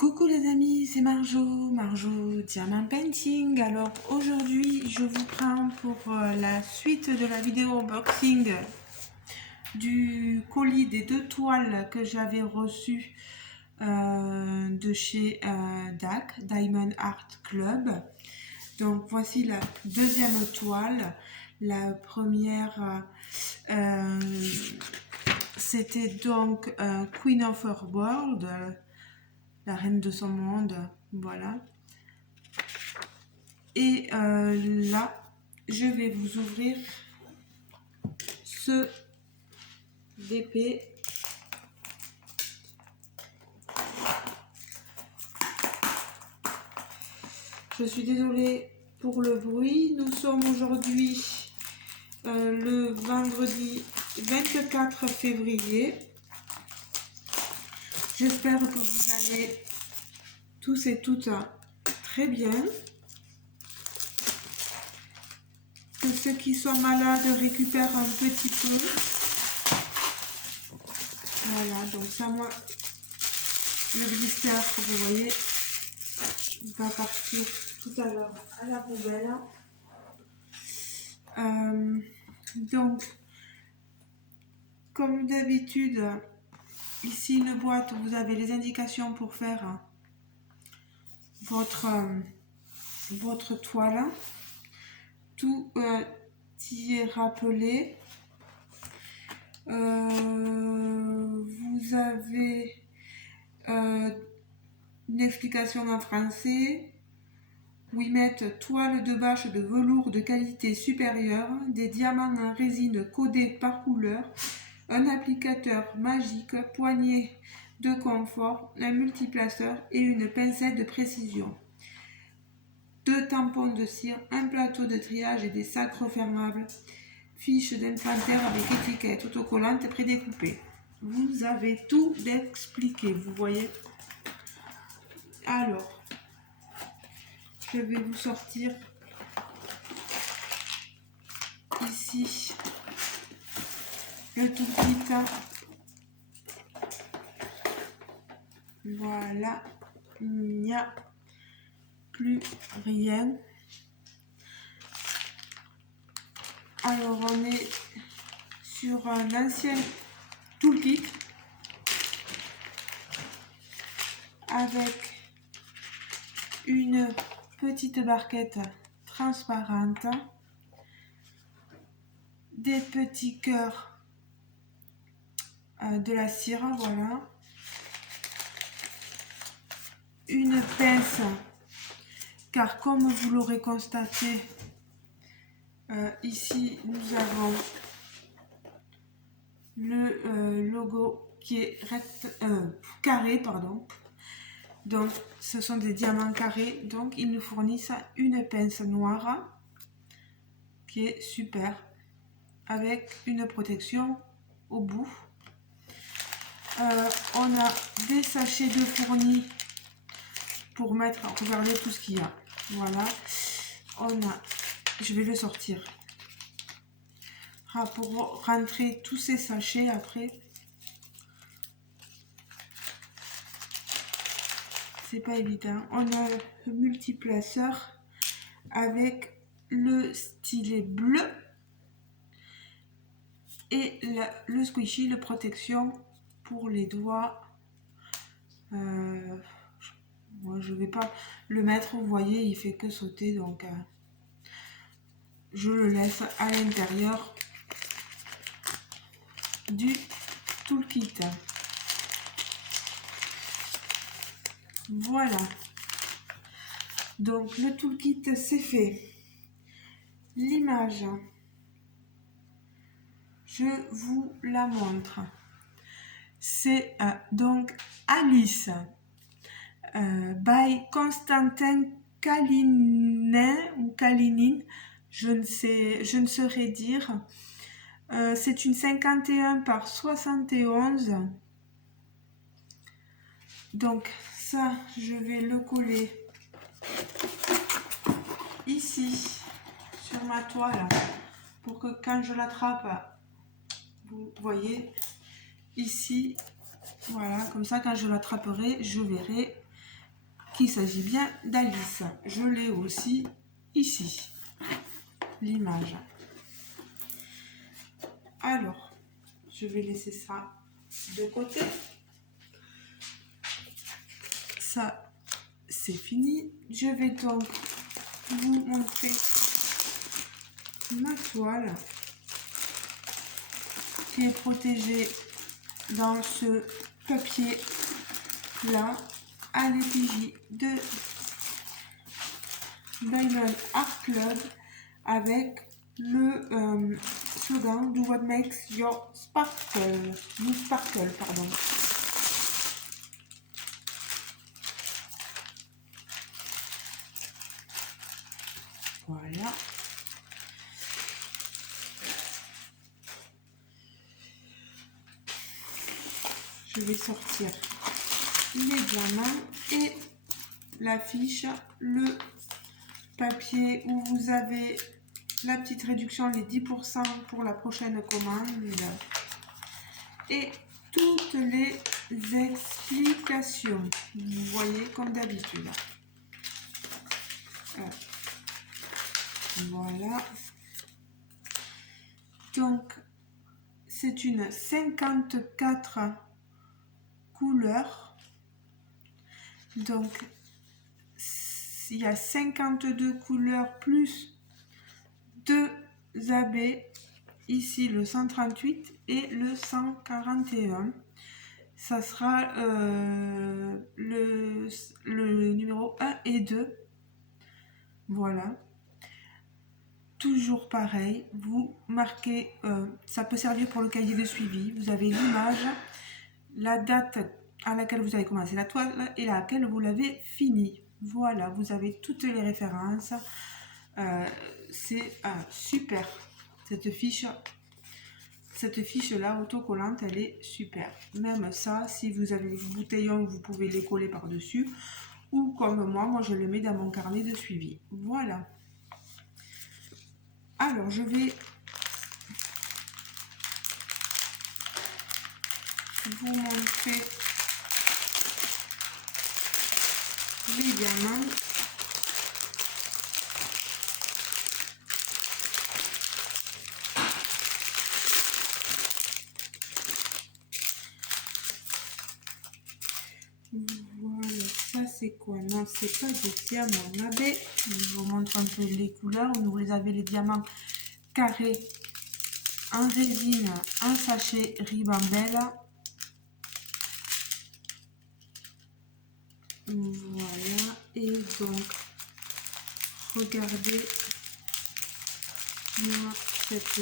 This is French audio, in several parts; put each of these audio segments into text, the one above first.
Coucou les amis, c'est Marjo Diamant Painting. Alors aujourd'hui je vous prends pour la suite de la vidéo unboxing du colis des 2 toiles que j'avais reçu de chez DAC, Diamond Art Club. Donc voici la deuxième toile. La première c'était donc Queen of Her World, la reine de son monde, voilà. Et là, je vais vous ouvrir ce DP. Je suis désolée pour le bruit. Nous sommes aujourd'hui le vendredi 24 février. J'espère que vous allez tous et toutes très bien. Que ceux qui sont malades récupèrent un petit peu. Voilà, donc ça, moi, le blister, vous voyez, va partir tout à l'heure à la poubelle. Donc, comme d'habitude, ici une boîte, vous avez les indications pour faire votre toile. Tout y est rappelé. Vous avez une explication en français où ils mettent toile de bâche de velours de qualité supérieure, des diamants en résine codés par couleur, un applicateur magique, poignée de confort, un multiplaceur et une pincette de précision. 2 tampons de cire, un plateau de triage et des sacs refermables, fiches d'inventaire avec étiquette autocollante prédécoupée. Vous avez tout expliqué, vous voyez. Alors, je vais vous sortir ici le toolkit. Voilà, il n'y a plus rien. Alors, on est sur un ancien toolkit avec une petite barquette transparente, des petits cœurs de la cire, voilà, une pince, car comme vous l'aurez constaté, ici nous avons le logo qui est carré, pardon. Donc ce sont des diamants carrés, donc ils nous fournissent une pince noire qui est super, avec une protection au bout. On a des sachets de fournis pour mettre, regardez tout ce qu'il y a, voilà. On a, je vais le sortir pour rentrer tous ces sachets après. C'est pas évident. On a le multiplaceur avec le stylet bleu et le squishy, le protection pour les doigts. Moi je vais pas le mettre, vous voyez, il fait que sauter, donc je le laisse à l'intérieur du toolkit. Voilà, donc le toolkit c'est fait. L'image, je vous la montre. C'est donc Alice by Constantin Kalinin ou Kalinin, je ne saurais dire. C'est une 51 par 71. Donc ça, je vais le coller ici sur ma toile pour que quand je l'attrape, vous voyez ici, voilà, comme ça quand je l'attraperai, je verrai qu'il s'agit bien d'Alice. Je l'ai aussi ici, l'image. Alors, je vais laisser ça de côté. Ça, c'est fini. Je vais donc vous montrer ma toile qui est protégée dans ce papier là à l'effigie de Diamond Art Club avec le slogan Do What Makes Your Sparkle. You Sparkle, pardon. Voilà. Je vais sortir les diamants et l'affiche, le papier où vous avez la petite réduction, les 10% pour la prochaine commande et toutes les explications. Vous voyez comme d'habitude. Voilà. Donc, c'est une 54 couleurs. Donc, il y a 52 couleurs plus 2 AB. Ici, le 138 et le 141. Ça sera le numéro 1 et 2. Voilà. Toujours pareil, vous marquez, ça peut servir pour le cahier de suivi. Vous avez l'image, la date à laquelle vous avez commencé la toile et à laquelle vous l'avez fini. Voilà, vous avez toutes les références. C'est super. Cette fiche là autocollante, elle est super. Même ça, si vous avez des bouteillons, vous pouvez les coller par dessus, ou comme moi je le mets dans mon carnet de suivi. Voilà. Alors je vais vous montrer les diamants. Voilà, ça c'est quoi? Non, c'est pas des diamants AB. Je vous montre un peu les couleurs. Vous les avez, les diamants carrés en résine, un sachet ribambelle. Voilà, et donc regardez moi cette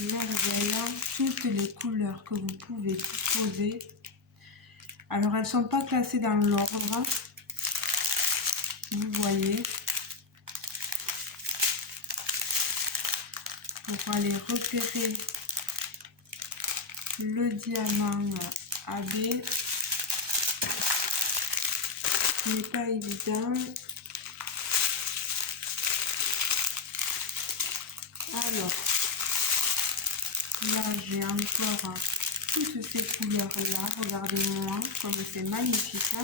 merveille, toutes les couleurs que vous pouvez poser. Alors elles sont pas classées dans l'ordre, vous voyez, pour aller repérer le diamant AB, ce n'est pas évident. Alors là j'ai encore toutes ces couleurs là, regardez-moi comme c'est magnifique.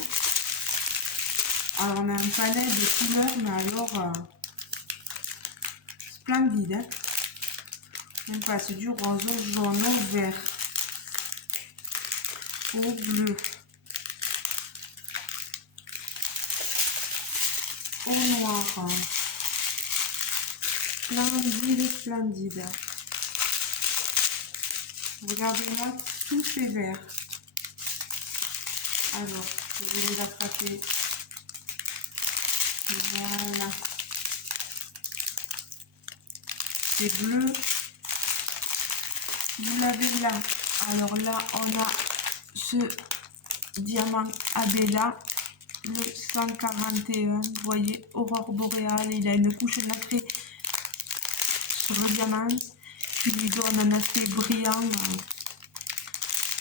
Alors on a un palais de couleurs, mais alors splendide, hein. On passe du rose au jaune, au vert, au bleu, au noir. Splendide, splendide. Regardez-moi tous ces verts. Alors, je vais les attraper. Voilà. C'est bleu. Vous l'avez là. Alors là, on a ce diamant AB là, le 141. Vous voyez, aurore boréale. Il a une couche nacrée sur le diamant qui lui donne un aspect brillant,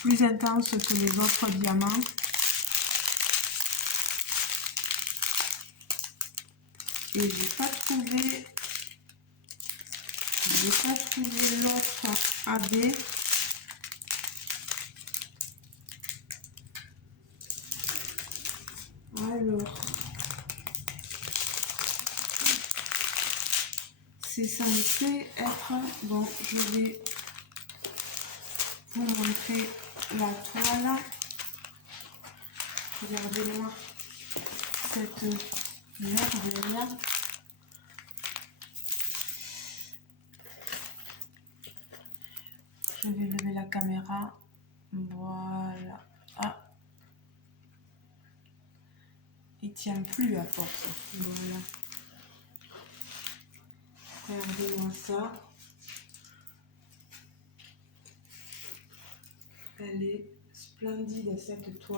plus intense que les autres diamants. Et j'ai pas trouvé l'autre AB. Alors, c'est censé être... Bon, je vais vous montrer la toile. Regardez-moi cette merveille. Je vais lever la caméra. Voilà. Ah. Il tient plus à force. Voilà. Regardez-moi ça. Elle est splendide cette toile.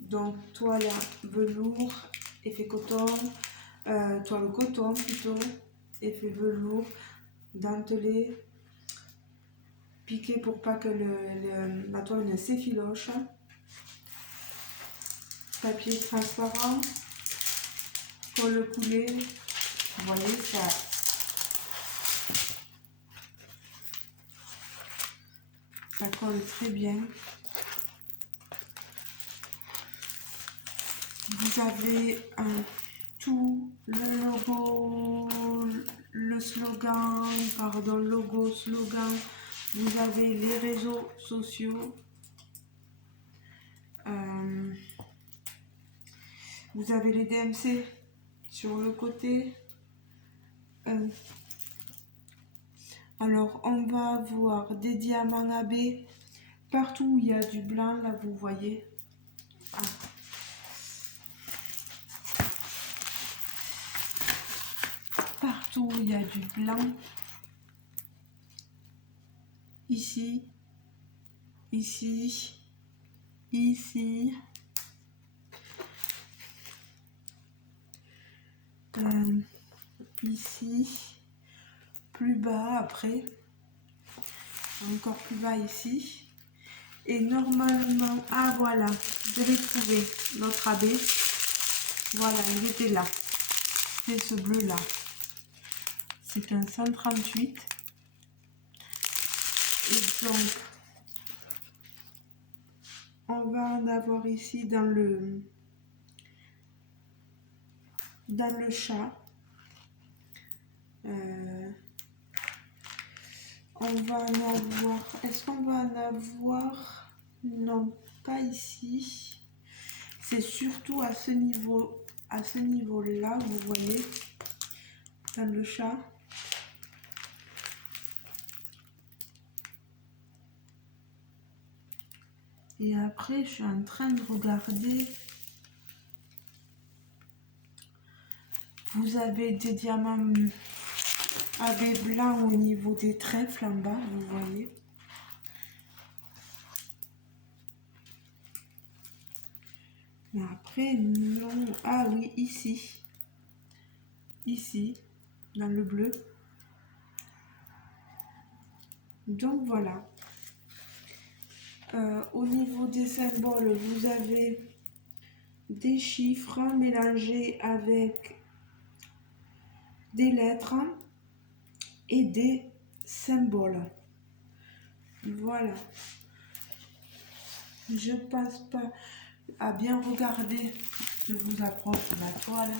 Donc toile velours, effet coton, toile coton plutôt, effet velours, dentelé, piqué pour pas que la toile ne s'effiloche. Papier transparent, colle coulée. Vous voyez ça colle très bien. Vous avez tout le logo, le slogan, pardon, logo, slogan. Vous avez les réseaux sociaux. Vous avez les DMC sur le côté. Alors, on va avoir des diamants AB. Partout où il y a du blanc, là, vous voyez. Ah. Partout où il y a du blanc. Ici. Ici. Ici. Ici. Plus bas après. Encore plus bas ici. Et normalement, ah voilà, je l'ai trouvé, notre AB. Voilà, il était là. C'est ce bleu là. C'est un 138. Et donc, on va en avoir ici dans le chat. On va en avoir... Est-ce qu'on va en avoir? Non, pas ici. C'est surtout à ce niveau-là, vous voyez, dans le chat. Et après, je suis en train de regarder. Vous avez des diamants AB blanc au niveau des trèfles en bas, vous voyez. Mais après, non. Ah oui, ici. Ici, dans le bleu. Donc voilà. Au niveau des symboles, vous avez des chiffres mélangés avec des lettres et des symboles. Voilà. Je pense pas à bien regarder. Je vous approche la toile.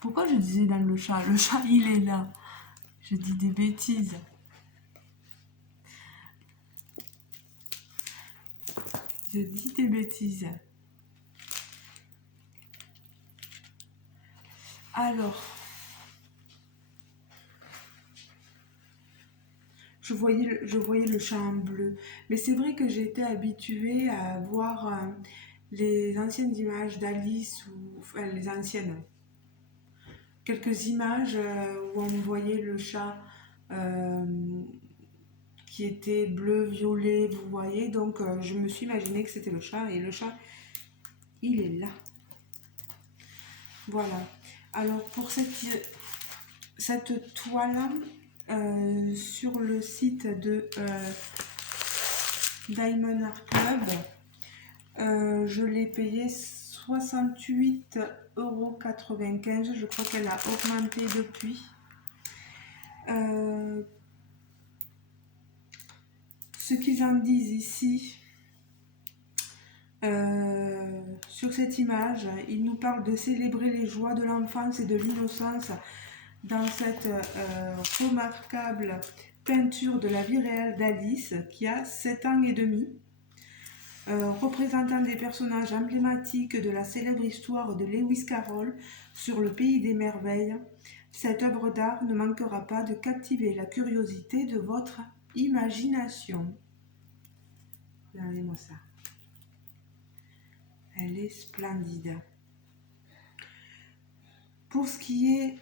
Pourquoi je disais dans le chat? Le chat, il est là. Je dis des bêtises. Je dis des bêtises. Alors, je voyais le chat en bleu. Mais c'est vrai que j'étais habituée à voir les anciennes images d'Alice, ou enfin les anciennes. Quelques images où on voyait le chat qui était bleu, violet, vous voyez. Donc, je me suis imaginé que c'était le chat. Et le chat, il est là. Voilà. Alors, pour cette toile, sur le site de Diamond Art Club, je l'ai payé 68,95 €. Je crois qu'elle a augmenté depuis. Ce qu'ils en disent ici, sur cette image, ils nous parlent de célébrer les joies de l'enfance et de l'innocence dans cette remarquable peinture de la vie réelle d'Alice, qui a 7 ans et demi. Représentant des personnages emblématiques de la célèbre histoire de Lewis Carroll sur le pays des merveilles, cette œuvre d'art ne manquera pas de captiver la curiosité de votre imagination. Regardez-moi ça. Elle est splendide. Pour ce qui est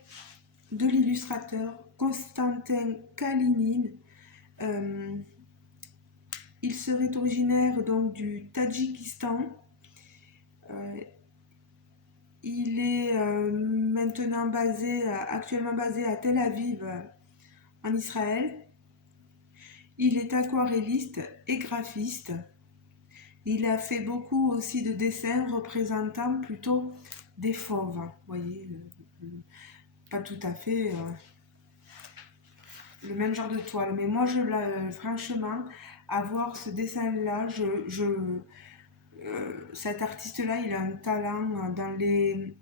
de l'illustrateur Konstantin Kalinine, il serait originaire donc du Tadjikistan. Il est maintenant actuellement basé à Tel Aviv, en Israël. Il est aquarelliste et graphiste. Il a fait beaucoup aussi de dessins représentant plutôt des fauves. Vous voyez, pas tout à fait le même genre de toile. Mais moi, franchement, à voir ce dessin-là, cet artiste-là, il a un talent dans les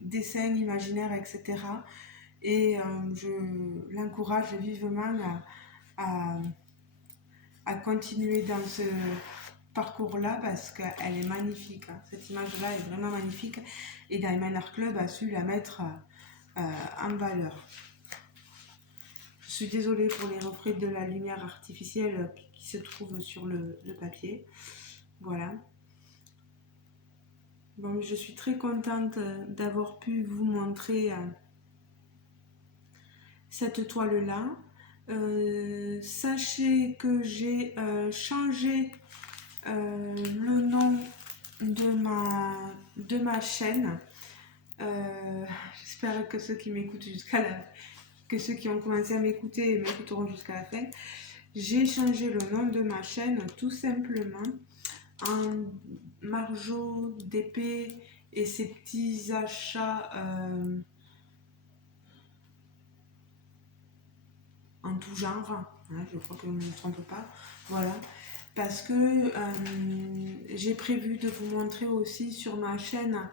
dessins imaginaires, etc. Et je l'encourage vivement à continuer dans ce parcours-là, parce qu'elle est magnifique. Cette image-là est vraiment magnifique, et Diamond Art Club a su la mettre en valeur. Je suis désolée pour les reflets de la lumière artificielle qui se trouve sur le papier. Voilà. Bon, je suis très contente d'avoir pu vous montrer cette toile-là. Sachez que j'ai changé le nom de ma chaîne. J'espère que ceux qui m'écoutent que ceux qui ont commencé à m'écouter m'écouteront jusqu'à la fin. J'ai changé le nom de ma chaîne tout simplement en Marjo d'épée et ses petits achats en tout genre, hein, je crois que je ne me trompe pas, voilà, parce que j'ai prévu de vous montrer aussi sur ma chaîne.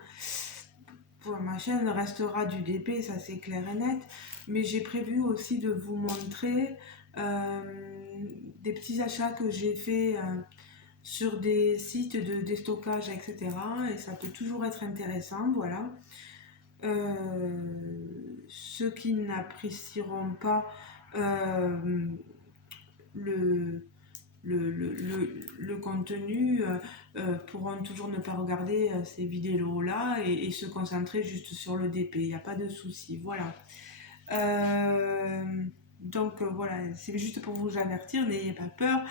Ma chaîne restera du DP, ça c'est clair et net, mais j'ai prévu aussi de vous montrer des petits achats que j'ai fait sur des sites de déstockage, etc. Et ça peut toujours être intéressant, voilà. Ceux qui n'apprécieront pas le contenu pourront toujours ne pas regarder ces vidéos là et se concentrer juste sur le DP, il n'y a pas de souci, voilà. Donc voilà, c'est juste pour vous avertir, n'ayez pas peur,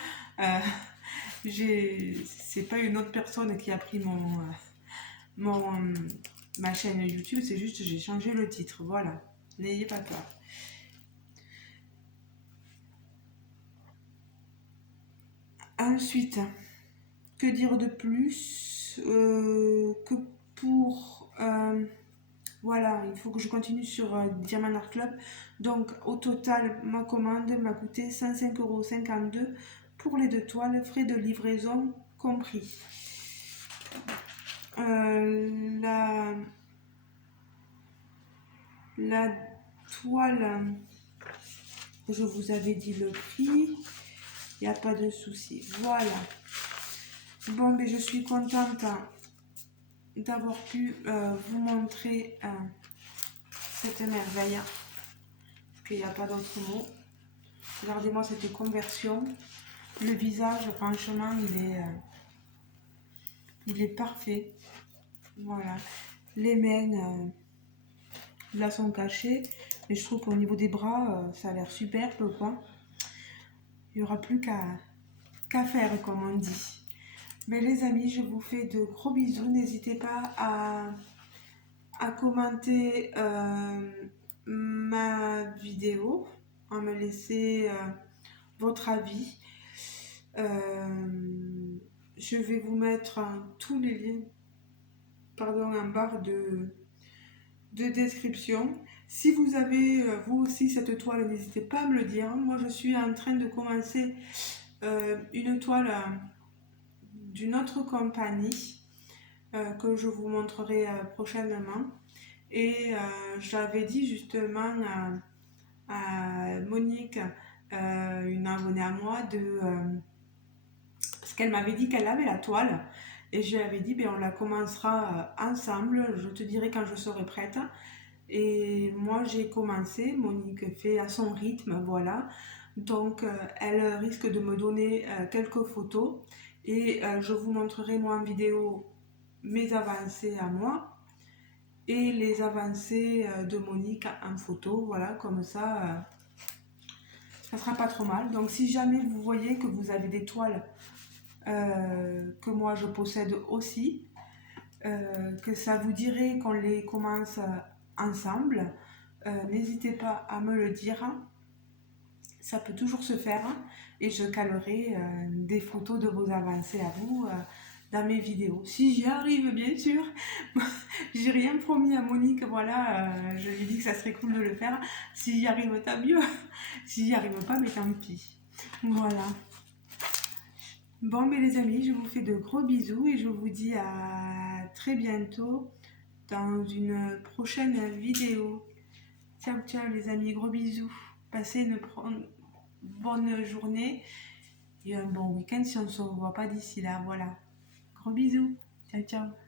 c'est pas une autre personne qui a pris ma chaîne YouTube, c'est juste j'ai changé le titre, voilà, n'ayez pas peur. Ensuite, que dire de plus que pour... voilà, il faut que je continue sur Diamond Art Club. Donc, au total, ma commande m'a coûté 105,52 € pour les 2 toiles, frais de livraison compris. La toile, je vous avais dit le prix, il n'y a pas de souci. Voilà. Bon, mais je suis contente d'avoir pu vous montrer cette merveille, parce qu'il n'y a pas d'autre mot. Regardez-moi cette conversion. Le visage, franchement, il est parfait. Voilà. Les mains, là, sont cachées, mais je trouve qu'au niveau des bras, ça a l'air superbe, quoi. Il n'y aura plus qu'à faire, comme on dit. Mais les amis, je vous fais de gros bisous. N'hésitez pas à commenter ma vidéo, à me laisser votre avis. Je vais vous mettre tous les liens en barre de description. Si vous avez vous aussi cette toile, n'hésitez pas à me le dire. Moi je suis en train de commencer une toile d'une autre compagnie que je vous montrerai prochainement. Et j'avais dit justement à Monique, une abonnée à moi, parce qu'elle m'avait dit qu'elle avait la toile. Et je lui avais dit, ben, on la commencera ensemble, je te dirai quand je serai prête. Et moi j'ai commencé, Monique fait à son rythme, voilà. Donc elle risque de me donner quelques photos et je vous montrerai moi en vidéo mes avancées à moi et les avancées de Monique en photo, voilà, comme ça sera pas trop mal. Donc si jamais vous voyez que vous avez des toiles que moi je possède aussi, que ça vous dirait qu'on les commence ensemble, n'hésitez pas à me le dire, ça peut toujours se faire et je calerai des photos de vos avancées à vous dans mes vidéos. Si j'y arrive, bien sûr, j'ai rien promis à Monique, voilà, je lui ai dit que ça serait cool de le faire. Si j'y arrive, tant mieux. Si j'y arrive pas, mais tant pis. Voilà. Bon, mais les amis, je vous fais de gros bisous et je vous dis à très bientôt dans une prochaine vidéo. Ciao, ciao les amis, gros bisous. Passez une bonne journée et un bon week-end si on ne se revoit pas d'ici là. Voilà. Gros bisous. Ciao, ciao.